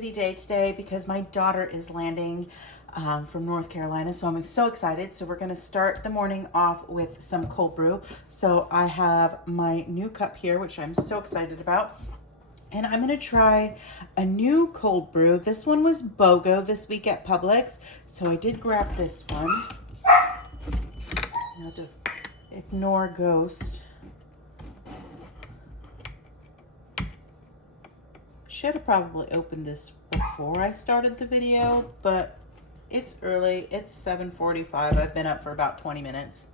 busy day today because my daughter is landing from North Carolina, so I'm so excited. So we're going to start the morning off with some cold brew. So I have my new cup here, which I'm so excited about. And I'm going to try a new cold brew. This one was BOGO this week at Publix, so I did grab this one. I have to ignore Ghost. Should have probably opened this before I started the video, but it's early. It's 7:45. I've been up for about 20 minutes.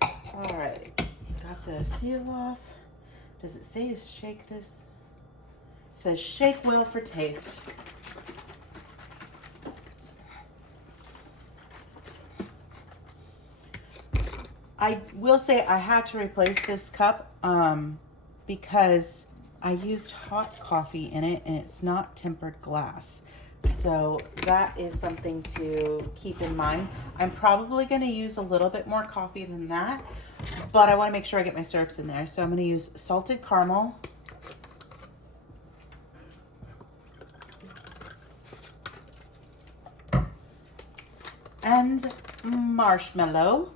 All right, got the seal off. Does it say to shake this? It says shake well for taste. I will say I had to replace this cup because I used hot coffee in it and it's not tempered glass. So that is something to keep in mind. I'm probably going to use a little bit more coffee than that, but I want to make sure I get my syrups in there. So I'm going to use salted caramel, and marshmallow,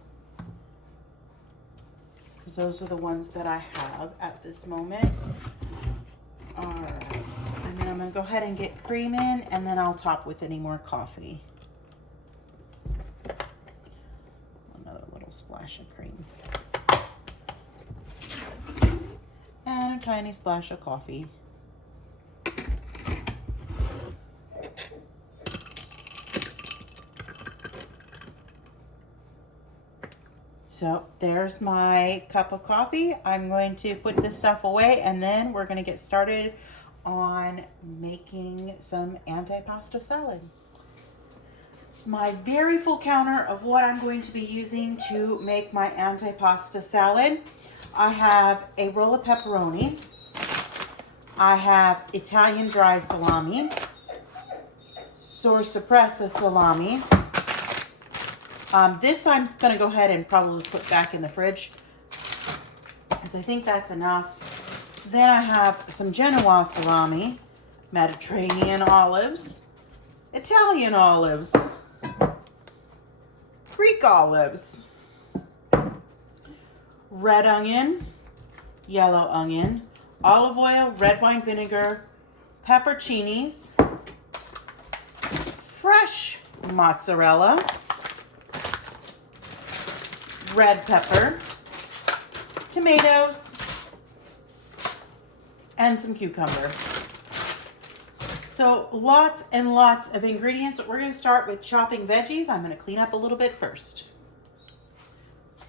because those are the ones that I have at this moment. All right, and then I'm gonna go ahead and get cream in, and then I'll top with any more coffee. Another little splash of cream. And a tiny splash of coffee. So there's my cup of coffee. I'm going to put this stuff away and then we're going to get started on making some antipasta salad. My very full counter of what I'm going to be using to make my antipasta salad. I have a roll of pepperoni. I have Italian dry salami, sorpresa salami. This I'm going to go ahead and probably put back in the fridge because I think that's enough. Then I have some Genoa salami, Mediterranean olives, Italian olives, Greek olives, red onion, yellow onion, olive oil, red wine vinegar, pepperoncinis, fresh mozzarella, red pepper, tomatoes, and some cucumber. So lots and lots of ingredients. We're going to start with chopping veggies. I'm going to clean up a little bit first.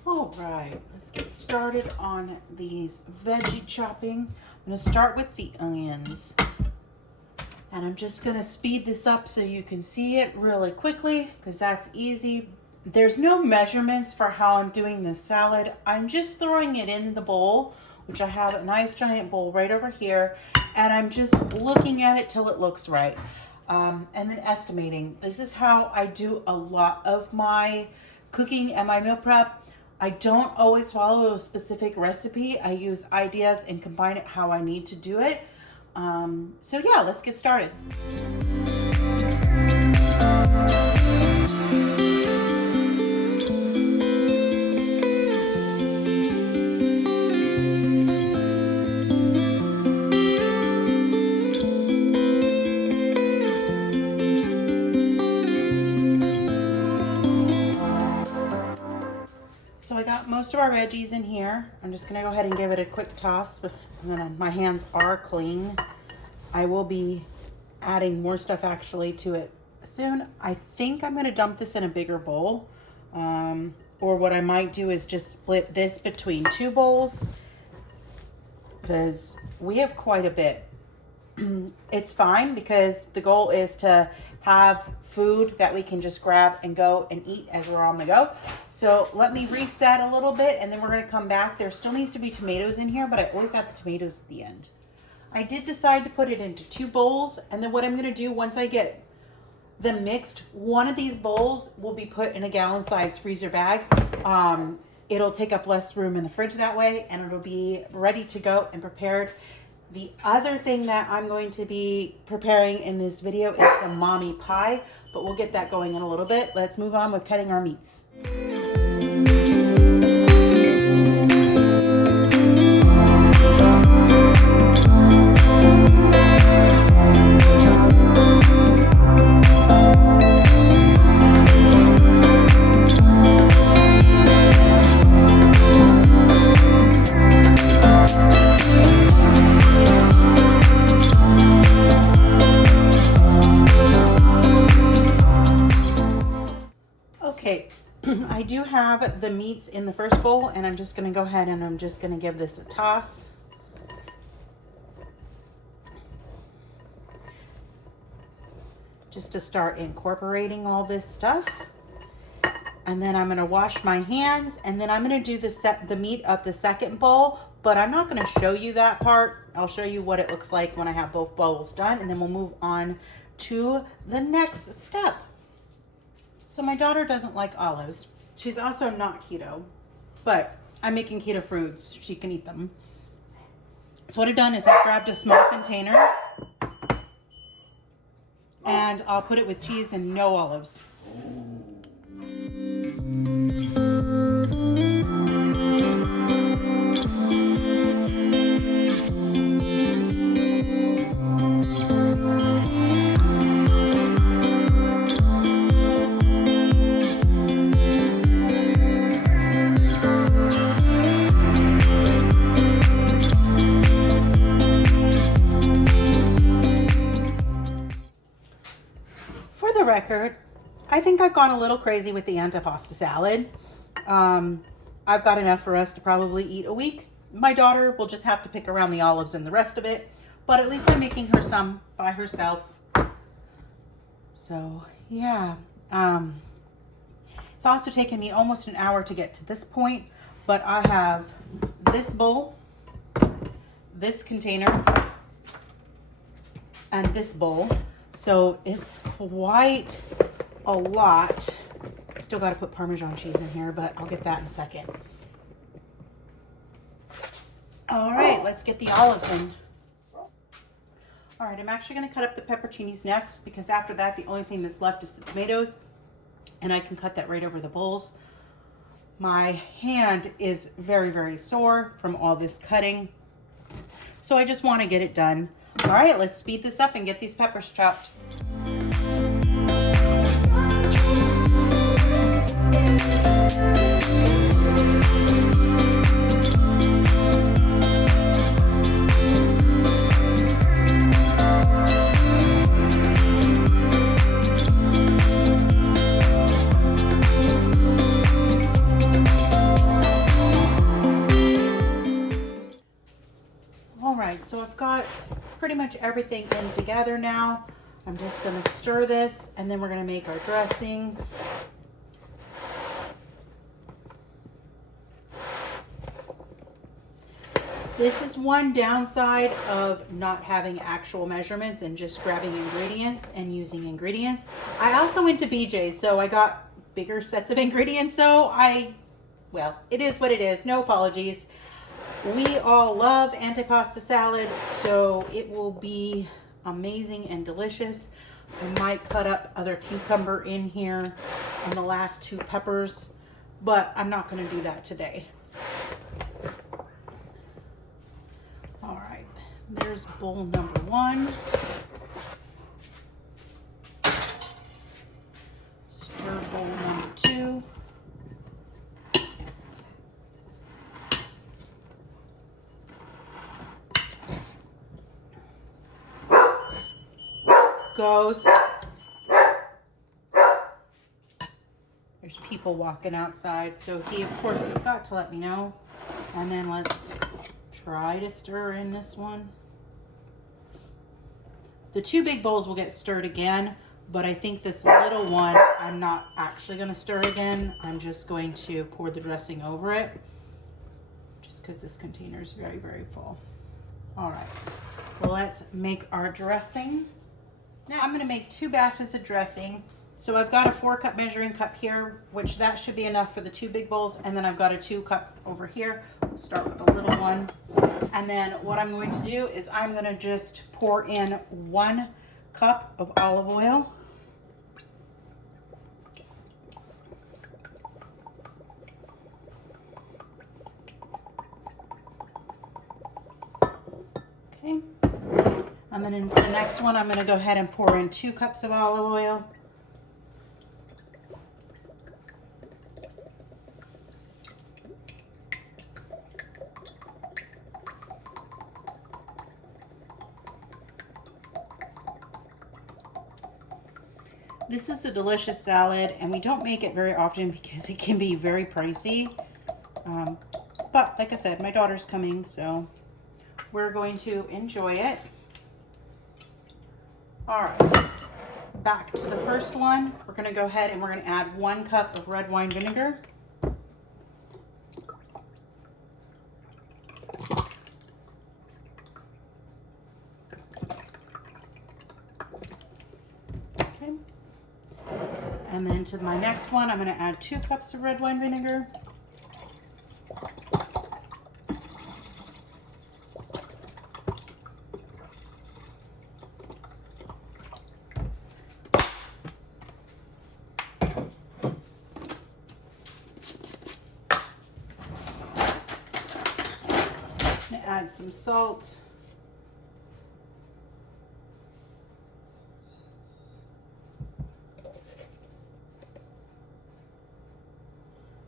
All right, let's get started on these veggie chopping. I'm going to start with the onions. And I'm just going to speed this up so you can see it really quickly because that's easy. There's no measurements for how I'm doing this salad. I'm just throwing it in the bowl, which I have a nice giant bowl right over here, and I'm just looking at it till it looks right. And then estimating. This is how I do a lot of my cooking and my meal prep. I don't always follow a specific recipe. I use ideas and combine it how I need to do it. So yeah, let's get started. So I got most of our veggies in here. I'm just gonna go ahead and give it a quick toss. And then my hands are clean. I will be adding more stuff actually to it soon. I think I'm gonna dump this in a bigger bowl. Or what I might do is just split this between two bowls because we have quite a bit. It's fine because the goal is to have food that we can just grab and go and eat as we're on the go. So let me reset a little bit and then we're going to come back. There still needs to be tomatoes in here, but I always add the tomatoes at the end. I did decide to put it into two bowls, and then what I'm going to do once I get them mixed, one of these bowls will be put in a gallon-sized freezer bag. it'll take up less room in the fridge that way, and it'll be ready to go and prepared. The other thing that I'm going to be preparing in this video is some mommy pie, but we'll get that going in a little bit. Let's move on with cutting our meats. Okay, I do have the meats in the first bowl, and I'm just going to go ahead and I'm just going to give this a toss. Just to start incorporating all this stuff. And then I'm going to wash my hands, and then I'm going to do the meat of the second bowl, but I'm not going to show you that part. I'll show you what it looks like when I have both bowls done, and then we'll move on to the next step. So my daughter doesn't like olives. She's also not keto, but I'm making keto foods. She can eat them. So what I've done is I've grabbed a small container, and I'll put it with cheese and no olives. Record, I think I've gone a little crazy with the antipasta salad. I've got enough for us to probably eat a week. My daughter will just have to pick around the olives and the rest of it, but at least I'm making her some by herself. So yeah, it's also taken me almost an hour to get to this point, but I have this bowl, this container, and this bowl. So it's quite a lot. Still got to put Parmesan cheese in here, but I'll get that in a second. All right, let's get the olives in. All right, I'm actually going to cut up the pepperoncinis next, because after that, the only thing that's left is the tomatoes, and I can cut that right over the bowls. My hand is very, very sore from all this cutting, so I just want to get it done. All right, let's speed this up and get these peppers chopped. All right, so I've got pretty much everything in together now. I'm just going to stir this, and then we're going to make our dressing. This is one downside of not having actual measurements and just grabbing ingredients and using ingredients. I also went to BJ's, so I got bigger sets of ingredients. So well, it is what it is. No apologies. We all love antipasta salad, so it will be amazing and delicious. I might cut up other cucumber in here and the last two peppers, but I'm not going to do that today. All right, there's bowl number one. Stir bowl number two. Goes. There's people walking outside, so he of course has got to let me know. And then let's try to stir in this one. The two big bowls will get stirred again, but I think this little one I'm not actually going to stir again. I'm just going to pour the dressing over it, just because this container is very, very full. All right, well, let's make our dressing. Now I'm going to make 2 batches of dressing. So I've got a 4-cup measuring cup here, which that should be enough for the 2 big bowls. And then I've got a 2-cup over here. We'll start with the little one. And then what I'm going to do is I'm going to just pour in 1 cup of olive oil. Okay. And then into the next one, I'm going to go ahead and pour in 2 cups of olive oil. This is a delicious salad, and we don't make it very often because it can be very pricey. But like I said, my daughter's coming, so we're going to enjoy it. All right, back to the first one. We're going to go ahead and we're going to add 1 cup of red wine vinegar. Okay. And then to my next one, I'm going to add 2 cups of red wine vinegar. Add some salt.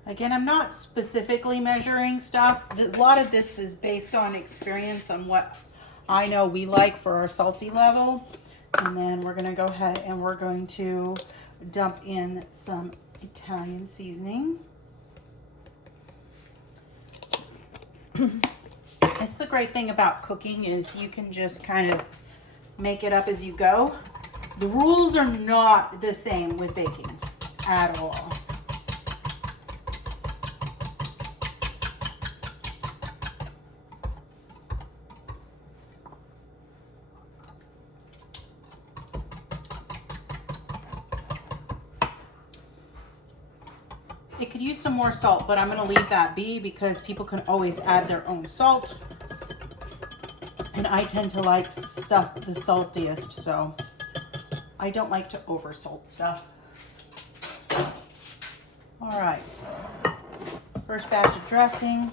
Again, I'm not specifically measuring stuff. A lot of this is based on experience on what I know we like for our salty level. And then we're going to go ahead and we're going to dump in some Italian seasoning. It's the great thing about cooking is you can just kind of make it up as you go. The rules are not the same with baking at all. It could use some more salt, but I'm going to leave that be because people can always add their own salt. And I tend to like stuff the saltiest, so I don't like to over salt stuff. All right, first batch of dressing.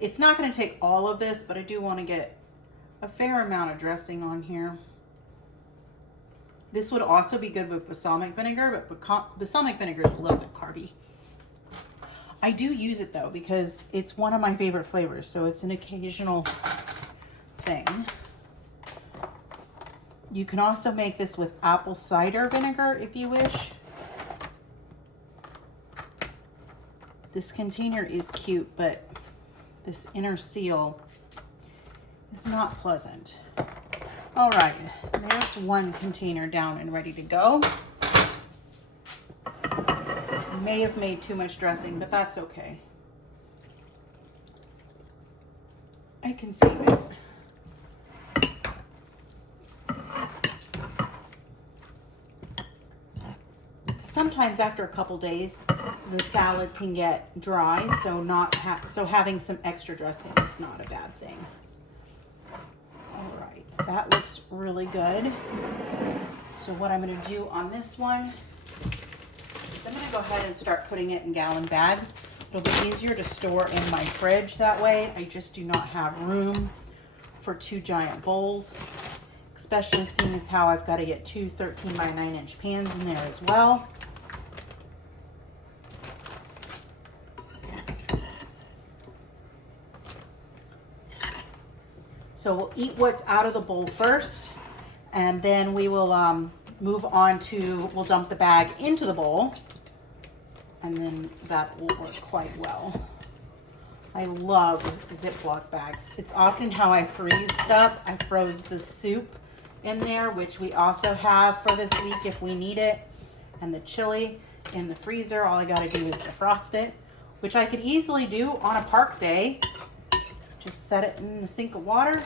It's not going to take all of this, but I do want to get a fair amount of dressing on here. This would also be good with balsamic vinegar, but balsamic vinegar is a little bit carby. I do use it though because it's one of my favorite flavors, so it's an occasional thing. You can also make this with apple cider vinegar if you wish. This container is cute, but this inner seal is not pleasant. All right, there's 1 container down and ready to go. May have made too much dressing, but that's okay. I can save it. Sometimes after a couple days, the salad can get dry, so having some extra dressing is not a bad thing. All right, that looks really good. So what I'm going to do on this one, I'm going to go ahead and start putting it in gallon bags. It'll be easier to store in my fridge that way. I just do not have room for 2 giant bowls, especially seeing as how I've got to get 2 13 by 9 inch pans in there as well. So we'll eat what's out of the bowl first, and then we will move on to, we'll dump the bag into the bowl, and then that will work quite well. I love Ziploc bags. It's often how I freeze stuff. I froze the soup in there, which we also have for this week if we need it, and the chili in the freezer. All I gotta do is defrost it, which I could easily do on a park day. Just set it in a sink of water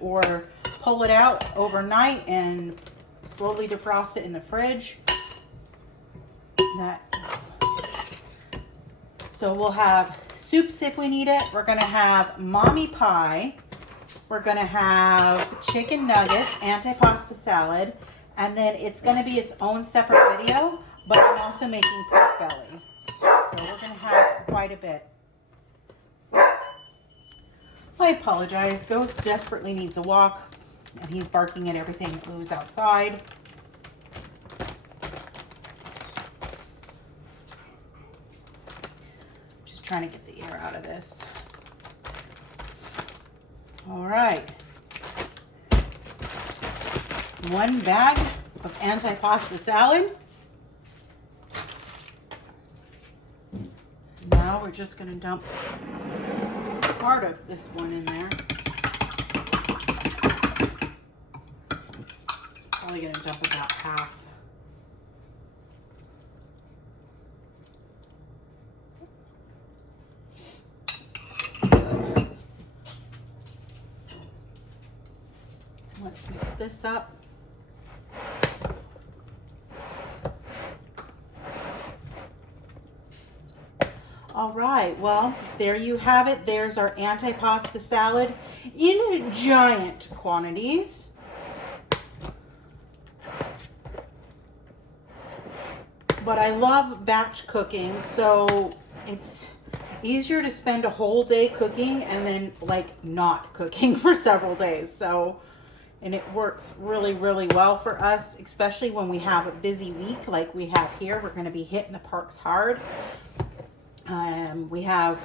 or pull it out overnight and slowly defrost it in the fridge. that. So we'll have soups if we need it. We're gonna have mommy pie. We're gonna have chicken nuggets, antipasta salad, and then it's gonna be its own separate video, but I'm also making pork belly. So we're gonna have quite a bit. I apologize. Ghost desperately needs a walk, and he's barking at everything that moves outside. Just trying to get the air out of this. All right. 1 bag of antipasta salad. Now we're just going to dump part of this one in there. Probably going to dump about half. Good. Let's mix this up. All right, well, there you have it. There's our antipasta salad in giant quantities. But I love batch cooking, so it's easier to spend a whole day cooking and then like not cooking for several days. So, and it works really, really well for us, especially when we have a busy week like we have here. We're going to be hitting the parks hard. We have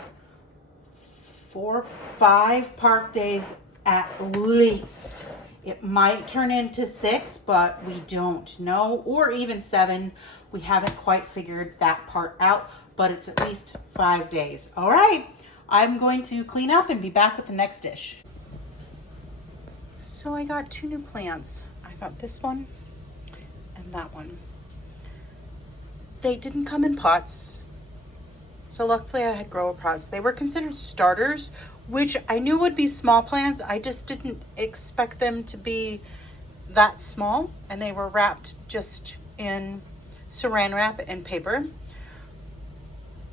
4 or 5 park days at least. It might turn into 6, but we don't know, or even 7. We haven't quite figured that part out, but it's at least 5 days. All right, I'm going to clean up and be back with the next dish. So I got 2 new plants. I got this one and that one. They didn't come in pots, so luckily I had grower pots. They were considered starters, which I knew would be small plants. I just didn't expect them to be that small, and they were wrapped just in saran wrap and paper.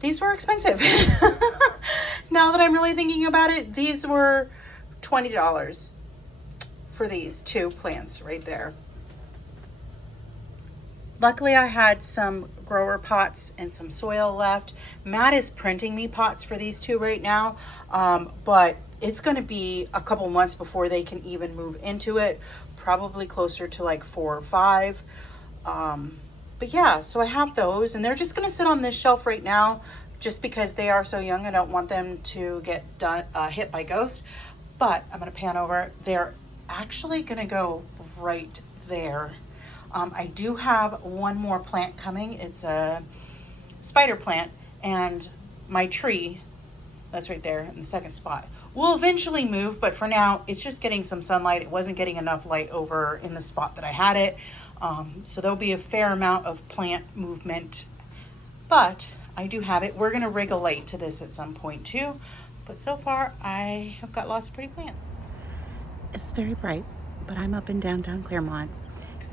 These were expensive. Now that I'm really thinking about it, these were $20 for these 2 plants right there. Luckily, I had some grower pots and some soil left. Matt is printing me pots for these 2 right now, but it's going to be a couple months before they can even move into it, probably closer to like 4 or 5. But yeah, so I have those, and they're just going to sit on this shelf right now just because they are so young. I don't want them to get hit by ghosts, but I'm going to pan over. They're actually going to go right there. I do have one more plant coming. It's a spider plant, and my tree, that's right there in the second spot, will eventually move, but for now it's just getting some sunlight. It wasn't getting enough light over in the spot that I had it. So there'll be a fair amount of plant movement, but I do have it. We're going to rig a light to this at some point too, but so far I have got lots of pretty plants. It's very bright, but I'm up in downtown Claremont,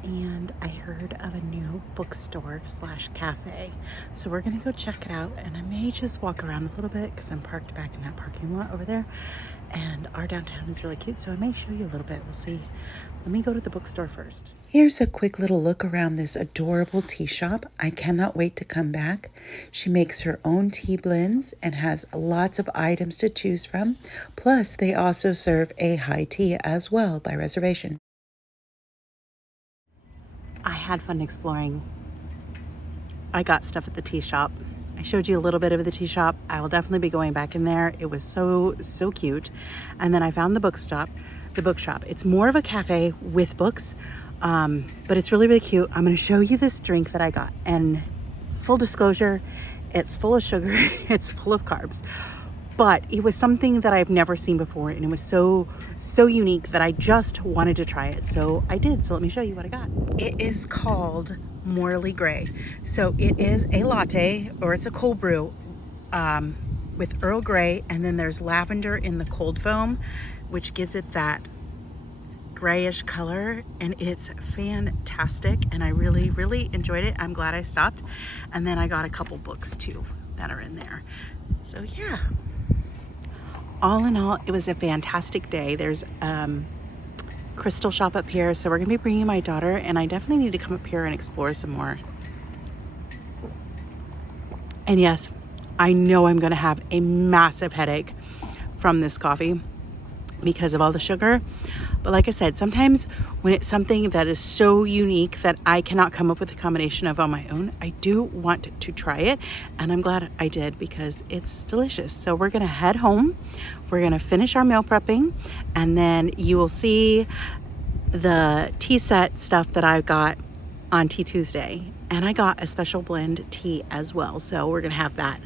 and I heard of a new bookstore / cafe. So we're gonna go check it out, and I may just walk around a little bit because I'm parked back in that parking lot over there, and our downtown is really cute, so I may show you a little bit. We'll see. Let me go to the bookstore first. Here's a quick little look around this adorable tea shop. I cannot wait to come back. She makes her own tea blends and has lots of items to choose from. Plus, they also serve a high tea as well by reservation. I had fun exploring. I got stuff at the tea shop. I showed you a little bit of the tea shop. I will definitely be going back in there. It was so cute. And then I found the bookshop. It's more of a cafe with books, but it's really cute. I'm going to show you this drink that I got. And full disclosure, it's full of sugar. It's full of carbs. But it was something that I've never seen before, and it was so unique that I just wanted to try it. So I did. So let me show you what I got. It is called Morley Grey. So it is a latte, or it's a cold brew with Earl Grey, and then there's lavender in the cold foam, which gives it that grayish color, and it's fantastic, and I really, really enjoyed it. I'm glad I stopped. And then I got a couple books too that are in there. So yeah, all in all, it was a fantastic day. There's crystal shop up here, so we're gonna be bringing my daughter, and I definitely need to come up here and explore some more. And yes, I know I'm gonna have a massive headache from this coffee because of all the sugar. But like I said, sometimes when it's something that is so unique that I cannot come up with a combination of on my own, I do want to try it. And I'm glad I did because it's delicious. So we're gonna head home. We're gonna finish our meal prepping, and then you will see the tea set stuff that I got on Tea Tuesday. And I got a special blend tea as well. So we're gonna have that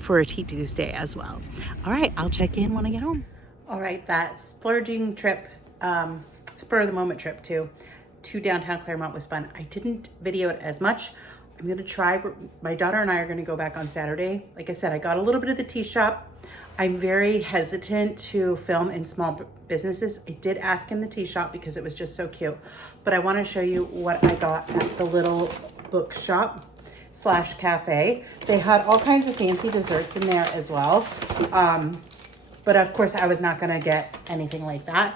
for a Tea Tuesday as well. All right, I'll check in when I get home. All right, that splurging trip, spur of the moment trip to downtown Claremont was fun. I didn't video it as much. I'm gonna try, my daughter and I are gonna go back on Saturday. Like I said, I got a little bit of the tea shop. I'm very hesitant to film in small businesses. I did ask in the tea shop because it was just so cute, but I wanna show you what I got at the little bookshop / cafe. They had all kinds of fancy desserts in there as well. But of course I was not gonna get anything like that.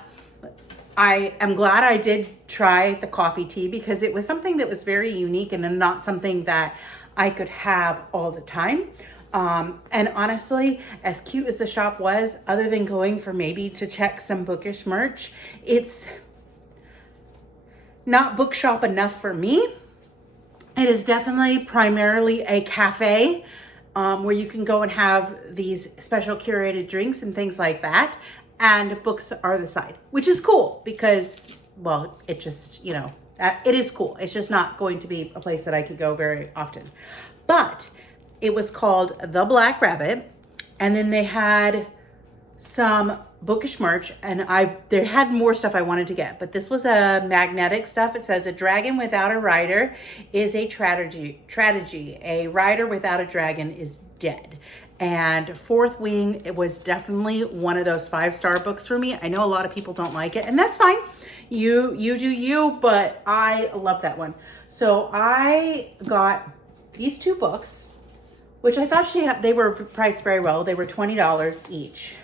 I am glad I did try the coffee tea because it was something that was very unique and not something that I could have all the time. And honestly, as cute as the shop was, other than going for maybe to check some bookish merch, it's not bookshop enough for me. It is definitely primarily a cafe where you can go and have these special curated drinks and things like that. And books are the side, which is cool because, well, it just, you know, it is cool. It's just not going to be a place that I could go very often. But it was called The Black Rabbit. And then they had some bookish merch, and they had more stuff I wanted to get, but this was a magnetic stuff. It says a dragon without a rider is a tragedy. A rider without a dragon is dead. And Fourth Wing, it was definitely one of those 5-star books for me. I know a lot of people don't like it, and that's fine. You do you, but I love that one. So I got these 2 books, which I thought they were priced very well. They were $20 each.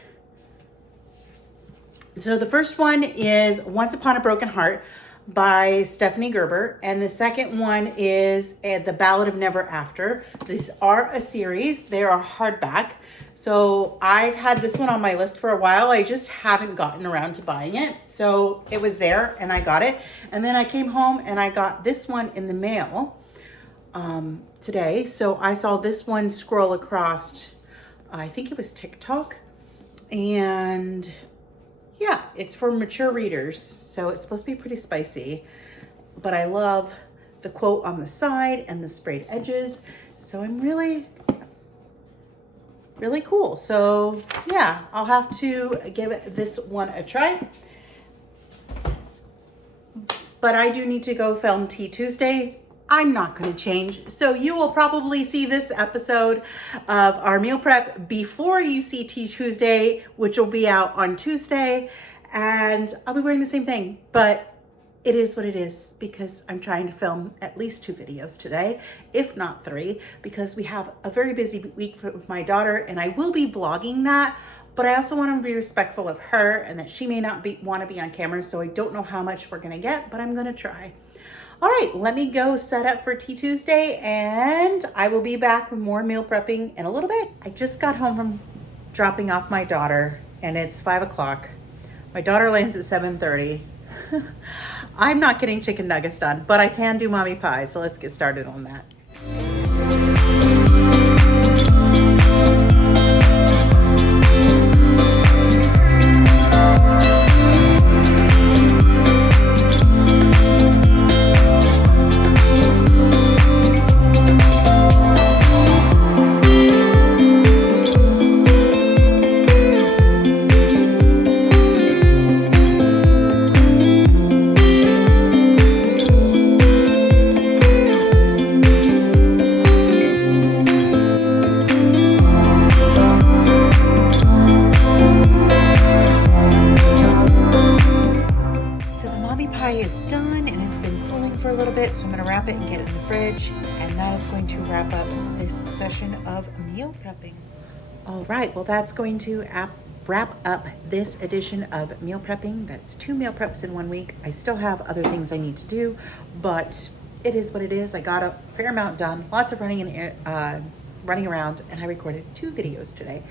So the first one is Once Upon a Broken Heart by Stephanie Gerber. And the second one is The Ballad of Never After. These are a series. They are hardback. So I've had this one on my list for a while. I just haven't gotten around to buying it. So it was there and I got it. And then I came home and I got this one in the mail today. So I saw this one scroll across, I think it was TikTok. And yeah, it's for mature readers, so it's supposed to be pretty spicy, but I love the quote on the side and the sprayed edges, so I'm really, really cool. So yeah, I'll have to give this one a try, but I do need to go film Tea Tuesday. I'm not going to change. So you will probably see this episode of our meal prep before you see Tea Tuesday, which will be out on Tuesday. And I'll be wearing the same thing, but it is what it is because I'm trying to film at least 2 videos today, if not 3, because we have a very busy week with my daughter and I will be vlogging that. But I also want to be respectful of her and that she may not want to be on camera. So I don't know how much we're going to get, but I'm going to try. All right, let me go set up for Tea Tuesday and I will be back with more meal prepping in a little bit. I just got home from dropping off my daughter and it's 5 o'clock. My daughter lands at 7:30. I'm not getting chicken nuggets done, but I can do mommy pie. So let's get started on that. for a little bit, so I'm going to wrap it and get it in the fridge, and that is going to wrap up this session of meal prepping. All right, well, that's going to wrap up this edition of meal prepping. That's 2 meal preps in 1 week. I still have other things I need to do, but it is what it is. I got a fair amount done, lots of running around, and I recorded 2 videos today.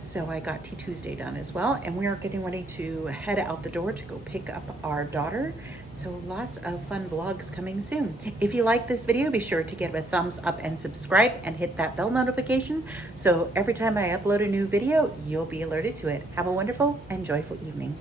So I got Tea Tuesday done as well, and we are getting ready to head out the door to go pick up our daughter. So lots of fun vlogs coming soon. If you like this video, be sure to give it a thumbs up and subscribe and hit that bell notification. So every time I upload a new video, you'll be alerted to it. Have a wonderful and joyful evening.